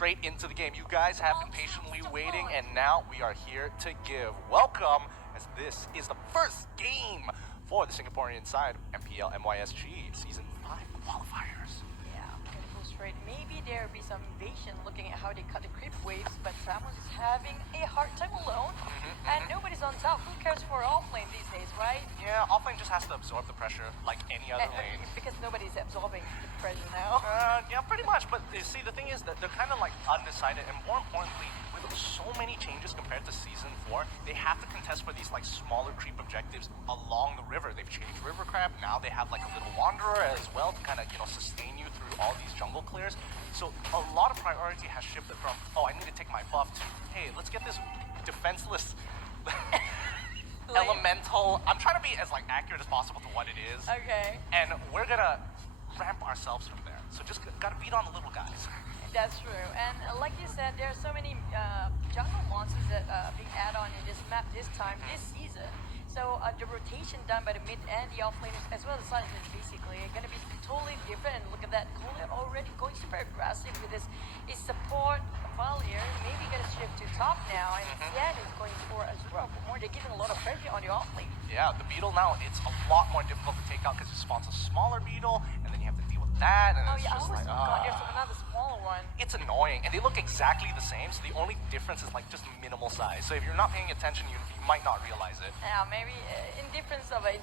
straight into the game. You guys have been patiently waiting, and now we are here to give welcome, as this is the first game for the Singaporean side of MPL MYSG Season 5 qualifiers. Yeah, I'm gonna go straight. Maybe there'll be some invasion looking at how they cut the creep waves, but Samus is having a hard time alone, and nobody's on top. Who cares for offlane these days, right? Yeah, offlane just has to absorb the pressure like any other lane. Because nobody's absorbing the pressure now. Yeah, pretty much. But you see, the thing is that they're kind of like undecided, and more importantly, with so many changes compared to Season 4, they have to contest for these like smaller creep objectives along the river. They've changed River Crab. Now they have like a little Wanderer as well to kind of, sustain you through all these jungle clears. So a lot of priority has shifted from, oh, I need to take my buff to, hey, let's get this defenseless elemental. I'm trying to be as like accurate as possible to what it is. Okay. And we're gonna ramp ourselves from there. So just gotta beat on the little guys. That's true. And like you said, there are so many jungle monsters that being added on in this map this time, this season. So the rotation done by the mid and the offlaners, as well as the sidelines, basically, are going to be totally different. And look at that, Colia already going super aggressive with his support file here. Maybe going to shift to top now, and Sian is going for as well. More, they're giving a lot of pressure on the offlane. Yeah, the beetle now, it's a lot more difficult to take out because it spawns a smaller beetle, and then you have to deal with that. And it's just like, there's another smaller one. It's annoying, and they look exactly the same, so the only difference is like just minimal size. So if you're not paying attention, you might not realize it. Yeah, maybe in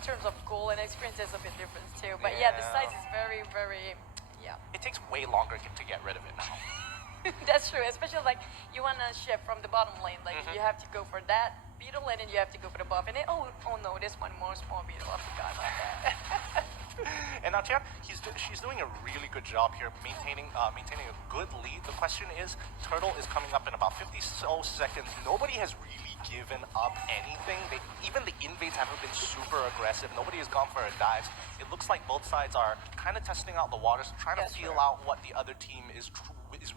terms of goal and experience, there's a bit difference too. But yeah, the size is very, very, It takes way longer to get rid of it now. That's true, especially like you want to shift from the bottom lane, like you have to go for that beetle and then you have to go for the buff. And then, oh no, there's one more small beetle. I forgot about that. And now Tian, she's doing a really good job here maintaining a good lead. The question is, Turtle is coming up in about 50 so seconds. Nobody has really given up anything. Even the invades haven't been super aggressive. Nobody has gone for a dive. It looks like both sides are kind of testing out the waters, trying to feel out what the other team is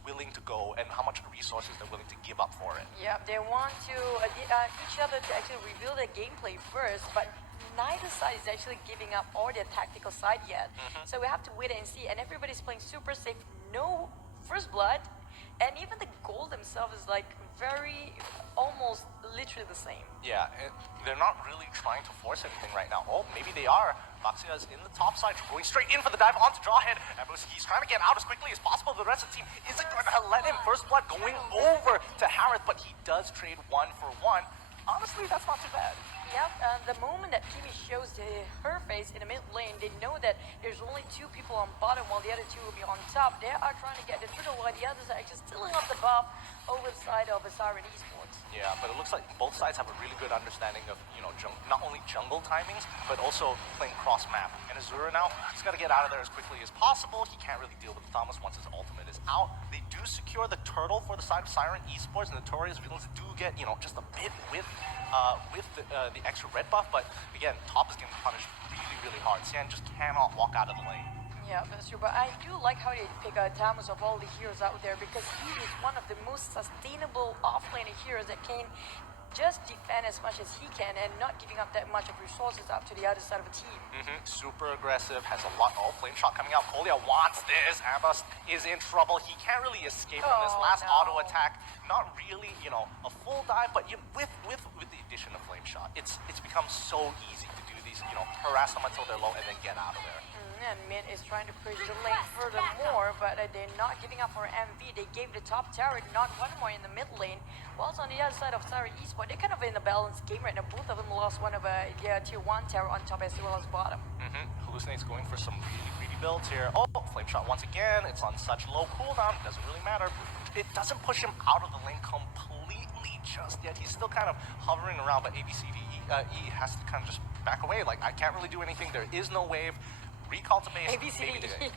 willing to go and how much resources they're willing to give up for it. Yeah, they want to each other to actually reveal their gameplay first, but neither side is actually giving up all their tactical side yet. So we have to wait and see, and everybody's playing super safe, no first blood, and even the goal themselves is like very, almost literally the same. Yeah, they're not really trying to force anything right now. Oh, maybe they are. Baxia is in the top side, going straight in for the dive onto Jawhead. He's trying to get out as quickly as possible. The rest of the team isn't going to let him. First blood going over to Harith, but he does trade 1 for 1. Honestly, that's not too bad. Yep, the moment that Kimi shows her face in the mid lane, they know that there's only 2 people on bottom while the other 2 will be on top. They are trying to get the turtle while the others are actually stealing up the buff over the side of SIREN Esports. Yeah, but it looks like both sides have a really good understanding of, not only jungle timings, but also playing cross-map. And Azura now, he's got to get out of there as quickly as possible. He can't really deal with Thomas once his ultimate is out. They do secure the turtle for the side of SIREN Esports, and Notorious Villains do get, just a bit with the extra red buff, but again, top is getting punished really, really hard. Sian just cannot walk out of the lane. Yeah, that's true, but I do like how they pick Thomas of all the heroes out there, because he is one of the most sustainable offlaner heroes that can just defend as much as he can and not giving up that much of resources up to the other side of the team. Super aggressive, has a lot. Oh, flame shot coming out. Colia wants this. Ambus is in trouble. He can't really escape from this last auto attack. Not really, a full dive, but with the addition of flame shot, it's become so easy to do these, harass them until they're low and then get out of there. And mid is trying to push the lane furthermore, but they're not giving up for MV. They gave the top tower not one more in the mid lane. Whilst on the other side of SIREN Esports, they're kind of in a balanced game right now. Both of them lost one of tier 1 tower on top as well as bottom. Hallucinate's going for some really greedy builds here. Oh, flame shot once again. It's on such low cooldown. It doesn't really matter. It doesn't push him out of the lane completely just yet. He's still kind of hovering around, but E has to kind of just back away. Like, I can't really do anything. There is no wave. Recall to base. Maybe today.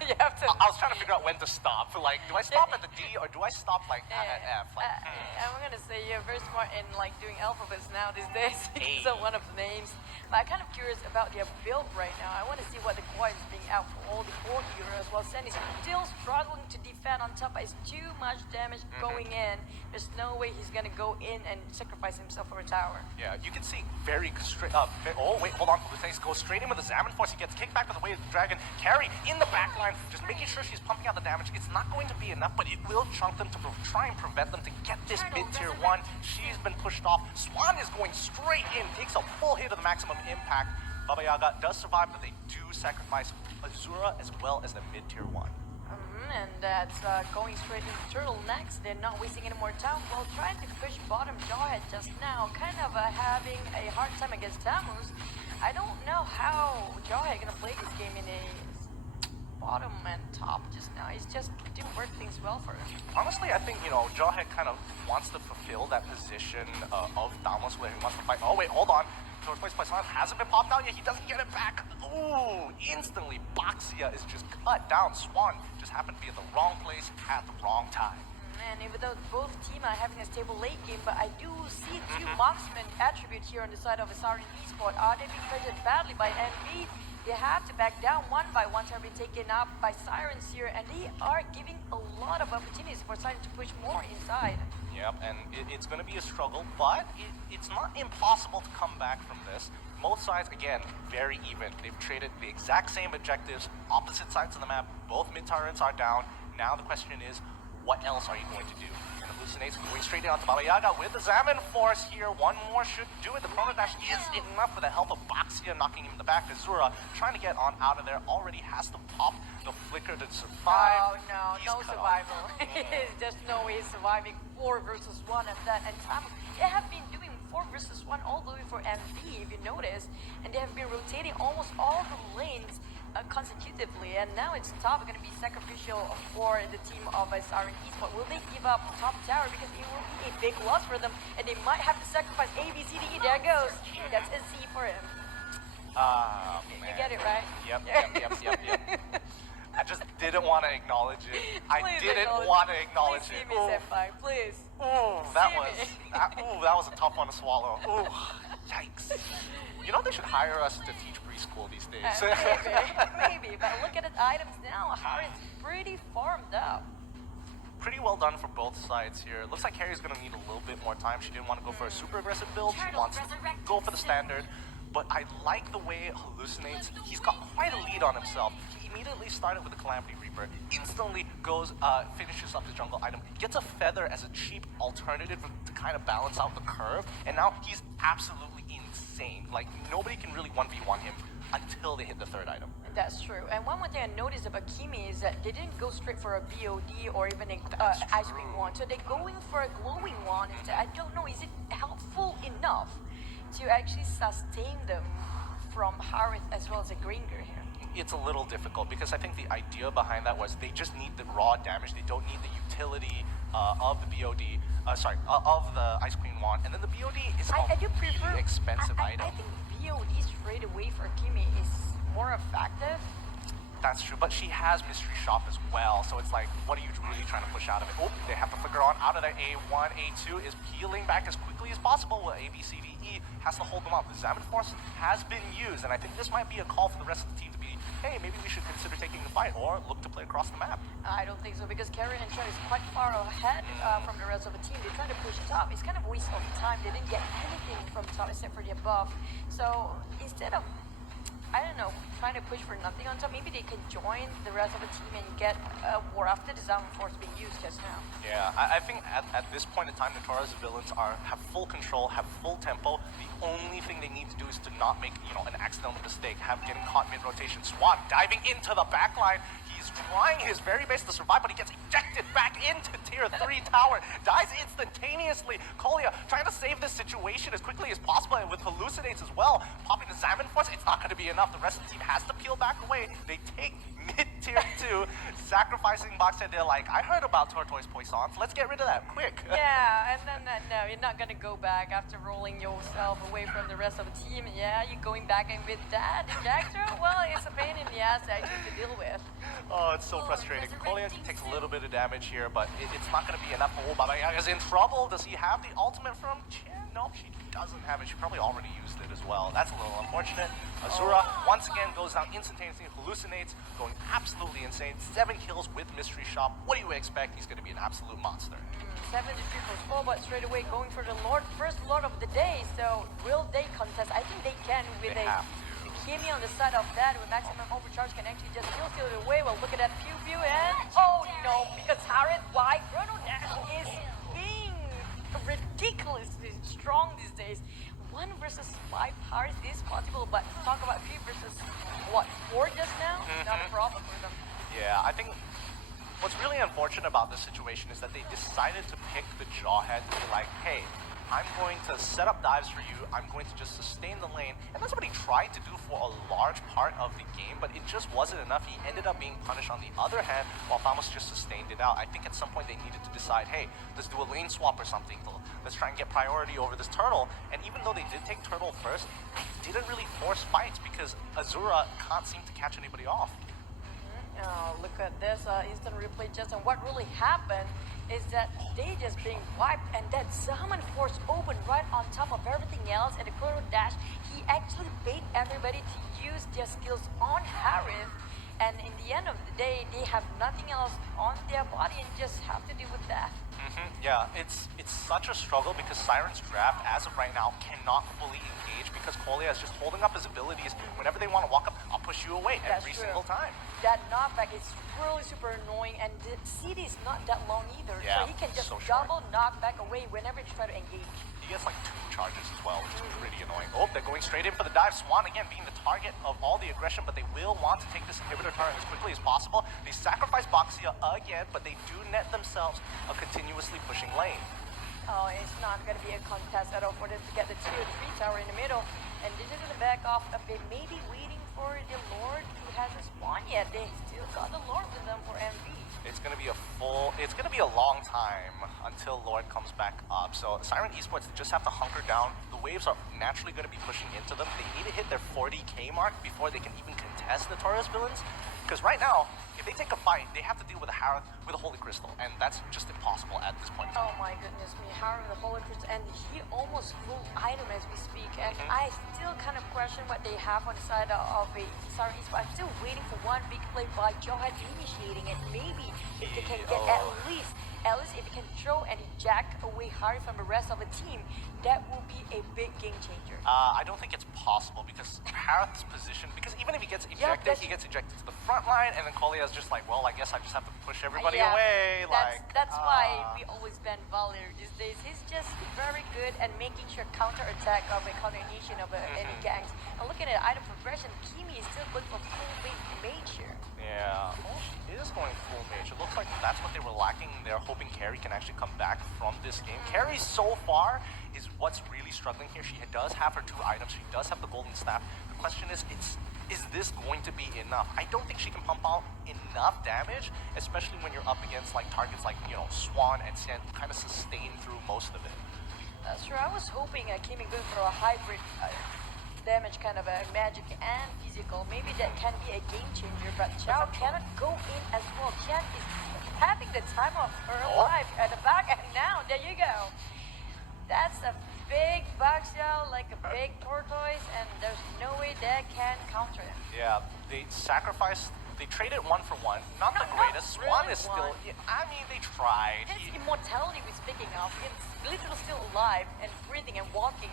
You have to. I was trying to figure out when to stop. Like, do I stop at the D or do I stop like at F? Like, I'm gonna say you're very smart in like doing alphabets now these days because of one of the names. But I'm kind of curious about their build right now. I want to see what the core is being out for all the core heroes. While Sandy's still struggling to defend on top, but it's too much damage going in. There's no way he's gonna go in and sacrifice himself for a tower. Yeah, you can see very straight up. Oh wait, hold on. Goes straight in with the Salmon Force. He gets kicked back with the way of the dragon. Carry in the back line, just making sure she's pumping out the damage. It's not going to be enough, but it will chunk them to try and prevent them to get this mid-tier 1. She's been pushed off. Swan is going straight in, takes a full hit of the maximum impact. Baba Yaga does survive, but they do sacrifice Azura as well as the mid-tier 1. And that's going straight into Turtle next. They're not wasting any more time while trying to push bottom Jawhead just now. Kind of having a hard time against Tamus. I don't know how Jawhead gonna play this game in a bottom and top just now. He's just didn't work things well for him. Honestly, I think, you know, Jawhead kind of wants to fulfill that position of Tamus where he wants to fight. Oh, wait, hold on. First place Poison hasn't been popped out yet. He doesn't get it back. Ooh, instantly, Boxia is just cut down. Swan just happened to be at the wrong place at the wrong time. And even though both teams are having a stable late game, but I do see two marksman attributes here on the side of a SIREN Esports. Are they being treated badly by NV? They have to back down one by one to be taken up by Sirens here, and they are giving a lot of opportunities for Siren to push more inside. Yep, and it's going to be a struggle, but it's not impossible to come back from this. Both sides, again, very even. They've traded the exact same objectives, opposite sides of the map. Both mid-turrets are down. Now the question is, what else are you going to do? And Hallucinates going straight in onto Baba Yaga with the Zaman Force here. One more should do it. The Chrono Dash is enough for the help of Boxia, knocking him in the back. Azura trying to get on out of there. Already has to pop the flicker to survive. Oh no, He's no cut survival. off. There's no way he's surviving 4 versus 1 at that. And Tamus, they have been doing 4 versus 1 all the way for MV, if you notice. And they have been rotating almost all the lanes consecutively, and now it's top going to be sacrificial for the team of SIREN Esports. Will they give up top tower because it will be a big loss for them, and they might have to sacrifice A, B, C, D, E. There it goes. That's a Z for him. Man. You get it, right? Yep. I just didn't want to acknowledge it. I Please didn't acknowledge want to it. acknowledge Please it. see me, Senpai, please. That was a tough one to swallow. Ooh, yikes. You know they should hire us to teach preschool these days. Maybe, but look at the items now. Harren's pretty farmed up. Pretty well done for both sides here. Looks like Harry's going to need a little bit more time. She didn't want to go for a super aggressive build. She wants to go for the standard. But I like the way Hallucinates. He's got quite a lead on himself. He immediately started with the Calamity Reaper. Instantly goes, finishes up the jungle item. Gets a feather as a cheap alternative to kind of balance out the curve. And now he's absolutely insane. Like, nobody can really 1v1 him until they hit the third item. That's true. And one more thing I noticed about Kimi is that they didn't go straight for a BOD or even a ice cream wand. So they're going for a glowing wand instead. I don't know, is it helpful enough to actually sustain them from Harith as well as a Gringer here? It's a little difficult because I think the idea behind that was they just need the raw damage. They don't need the utility of the BOD, of the Ice Queen wand. And then the BOD is I do a prefer, really expensive item. I think BOD straight away for Kimi is more effective. That's true, but she has Mystery Shop as well, so it's like, what are you really trying to push out of it? Oh, they have to flicker on out of there. A1, A2 is peeling back as quickly as possible, while A, B, C, D, E has to hold them up. The Zaman Force has been used, and I think this might be a call for the rest of the team to be, hey, maybe we should consider taking the fight, or look to play across the map. I don't think so, because Carrion and Chad is quite far ahead from the rest of the team. They're trying to push top. It's kind of a waste of time. They didn't get anything from top except for the above. So instead of, I don't know, trying to push for nothing on top, maybe they can join the rest of the team and get a war after the Zaman Force being used just now. Yeah, I think at this point in time, Notorious villains have full control, have full tempo. The only thing they need to do is to not make, an accidental mistake, have getting caught mid-rotation. Swan diving into the backline. He's trying his very best to survive, but he gets ejected back into tier 3 tower. Dies instantaneously. Kolya trying to save this situation as quickly as possible, and with Hallucinates as well. Popping the Zaman Force, it's not going to be enough. The rest of the team has to peel back away. They take mid-tier 2, sacrificing Boxhead. They're like, I heard about Tortoise Poissons. Let's get rid of that quick. Yeah, and then no, you're not going to go back after rolling yourself away from the rest of the team. Yeah, you're going back in with that ejector. Well, it's a pain in the ass actually to deal with. Oh, it's so frustrating. Kolya takes a little bit of damage here, but it's not going to be enough. Oh, Baba Yaga's in trouble. Does he have the ultimate from Chen? Nope, she doesn't have it. She probably already used it as well. That's a little unfortunate. Azura once again goes down instantaneously, Hallucinates, going absolutely insane. 7 kills with Mystery Shop. What do you expect? He's going to be an absolute monster. 73 for 4, but straight away going for the first Lord of the day. So will they contest? I think they can with They have to. Kimi on the side of that with maximum overcharge can actually just steal it away. Well, look at that pew pew, them. Yeah, I think what's really unfortunate about this situation is that they decided to pick the Jawhead to be like, hey, I'm going to set up dives for you, I'm going to just sustain the lane, and that's what he tried to do for a large part of the game, but it just wasn't enough. He ended up being punished on the other hand, while Famos just sustained it out. I think at some point they needed to decide, hey, let's do a lane swap or something, let's try and get priority over this Turtle, and even though they did take Turtle first, they didn't really force fights because Azura can't seem to catch anybody off. Oh, look at this instant replay, Justin. What really happened is that they just being wiped, and that Zaman force open right on top of everything else, and the Chrono Dash, he actually bait everybody to use their skills on Harith, and in the end of the day, they have nothing else on their body and just have to deal with that. Yeah, it's such a struggle because Siren's draft, as of right now, cannot fully engage because Kolya is just holding up his abilities. Whenever they want to walk up, I'll push you away every single time. That knockback is really super annoying, and the CD is not that long either, Yeah, so he can just so short. double knockback away whenever you try to engage. He gets like 2 charges as well, which is pretty annoying. Oh, they're going straight in for the dive. Swan again being the target of all the aggression, but they will want to take this inhibitor turret as quickly as possible. They sacrifice Boxia again, but they do net themselves a continuously pushing lane. Oh, it's not going to be a contest at all for them to get the tier 3 tower in the middle, and they're just going to back off a bit, maybe waiting for the Lord who hasn't spawned yet. They still got the Lord with them for MV. It's gonna be a long time until Lord comes back up. So Siren Esports just have to hunker down. The waves are naturally gonna be pushing into them. They need to hit their 40k mark before they can even contest Notorious villains. Because right now, if they take a fight, they have to deal with a Harith with a Holy Crystal, and that's just impossible at this point. Oh my goodness me, Harry with the Holy Crystal, and he almost full item as we speak, and I still kind of question what they have on the side of a Siren Esports. I'm still waiting for one big play by Jawhead initiating it. Maybe if they can get at least if they can throw and eject away Harry from the rest of the team, that will be a big game changer. I don't think it's possible because Harith's position, because even if he gets ejected, he gets ejected to the front line, and then Kolya is just like, well, I guess I just have to push everybody away. That's why we always ban Valir these days. He's just very good at making sure counter-attack of a combination of any gangs. And looking at item progression, Kimi is still going for full mage here. Yeah, well, she is going full mage. It looks like that's what they were lacking. They're hoping Carrie can actually come back from this game. Carrie so far is what's really struggling here. She does have her 2 items. She does have the golden staff. The question is this going to be enough? I don't think she can pump out enough damage, especially when you're up against like targets like, you know, Swan and Sen, who kind of sustain through most of it. That's true. I was hoping Kimi going for a hybrid damage, kind of a magic and physical. Maybe that can be a game changer, but Chao cannot go in as well. Chen is having the time of her life at the back, and now there you go. That's a big Boxia, like a big tortoise, and there's no way that can counter him. Yeah, they sacrificed. They traded 1 for 1. Not the greatest. Swan is still. Yeah, I mean, they tried. His immortality we're speaking of, it's literally still alive and breathing and walking.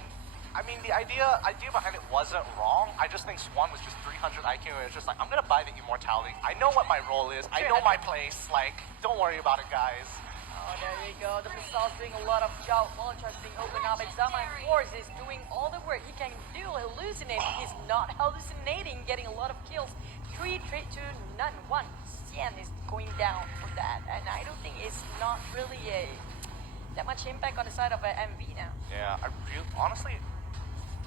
I mean, the idea behind it wasn't wrong. I just think Swan was just 300 IQ, and it's just like, I'm gonna buy the immortality. I know what my role is. I know my place. Like, don't worry about it, guys. Oh, there you go. The Missile's doing a lot of job. Wall charge being opened up. Examine Force is doing all the work. He can do hallucinate. He's not hallucinating, getting a lot of kills. 3 to none. 1. Xian is going down for that, and I don't think it's not really that much impact on the side of MV now. Yeah, honestly,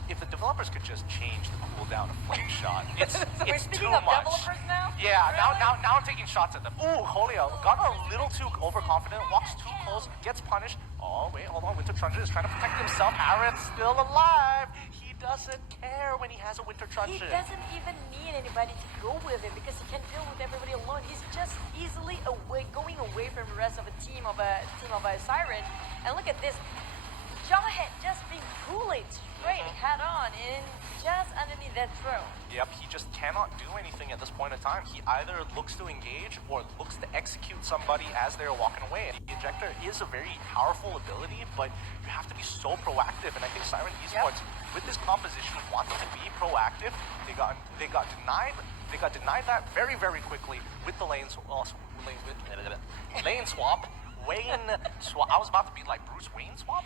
if the developers could just change the cooldown of Flame Shot, it's We're it's speaking too of much. developers now? Yeah, Really? now I'm taking shots at them. Ooh, Holio got a little too overconfident, walks too close, gets punished. Oh wait, hold on, Winter Truncheon is trying to protect himself. Harith's still alive. He doesn't care when he has a Winter He Truncheon. doesn't even need anybody to go with him because he can deal with everybody alone. He's just easily going away from the rest of the team of a Siren. And look at this. Jawhead just being bullied straight head on in just underneath that throw. Yep, he just cannot do anything at this point in time. He either looks to engage or looks to execute somebody as they're walking away. And the ejector is a very powerful ability, but you have to be so proactive. And I think Siren Esports, with this composition, wanted to be proactive. They got denied. They got denied that very, very quickly with the lane swap. Wayne swap. I was about to be like Bruce Wayne swap.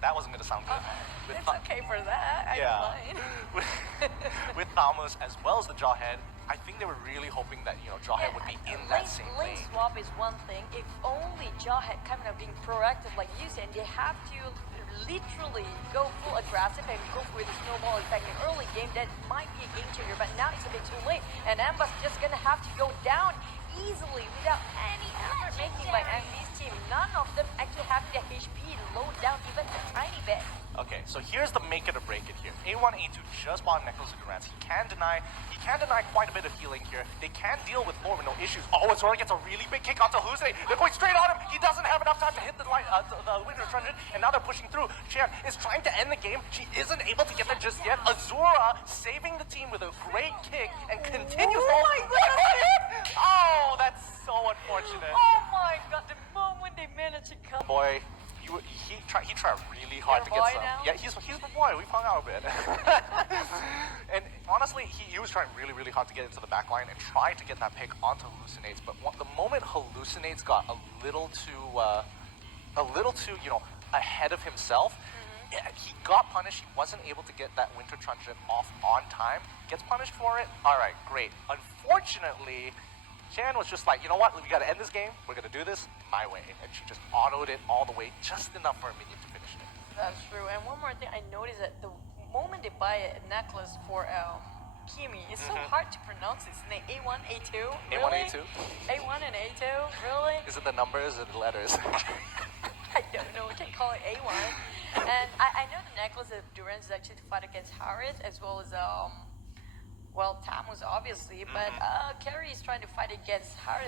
That wasn't gonna sound good. With It's okay for that. I yeah. don't mind. with Thamus as well as the Jawhead, I think they were really hoping that Jawhead would be in that same lane lane. swap is one thing. If only Jaw had kind of being proactive like you said, they have to literally go full aggressive and go for the snowball effect in the early game. That might be a game changer, but now it's a bit too late. And Amba's just gonna have to go down easily without any effort making by MV's team. None of them actually have the HP to load down even a tiny bit. Okay, so here's the make it or break it here. A1, A2 just bought Necklace of Durance. He can deny quite a bit of healing here. They can deal with more with no issues. Oh, Azora gets a really big kick onto Hallucinate. They're going straight on him. He doesn't have enough time to hit the Winter Truncheon, and now they're pushing through. Chan is trying to end the game. She isn't able to get there just yet. Azura saving the team with a great kick and continues. Oh my God! Oh, that's so unfortunate. Oh my God! The moment they managed to come. Boy, he tried really hard to Your get boy some. now? Yeah, he's my boy. We've hung out a bit. And honestly, he was trying really hard to get into the back line and try to get that pick onto Hallucinates. But the moment Hallucinates got a little too ahead of himself, he got punished. He wasn't able to get that Winter Truncheon off on time. Gets punished for it. All right, great. Unfortunately, Shan was just like, you know what? We got to end this game. We're going to do this my way. And she just autoed it all the way, just enough for a minion to finish it. That's true. And one more thing, I noticed that the moment they buy a necklace for Kimi, it's so hard to pronounce his name. A1, A2? A1, Really? A2? A1 and A2? Really? Is it the numbers or the letters? I don't know. We can call it A1. And I know the necklace of Durance is actually to fight against Harith as well as well, Tamus obviously, but Carrie is trying to fight against Harith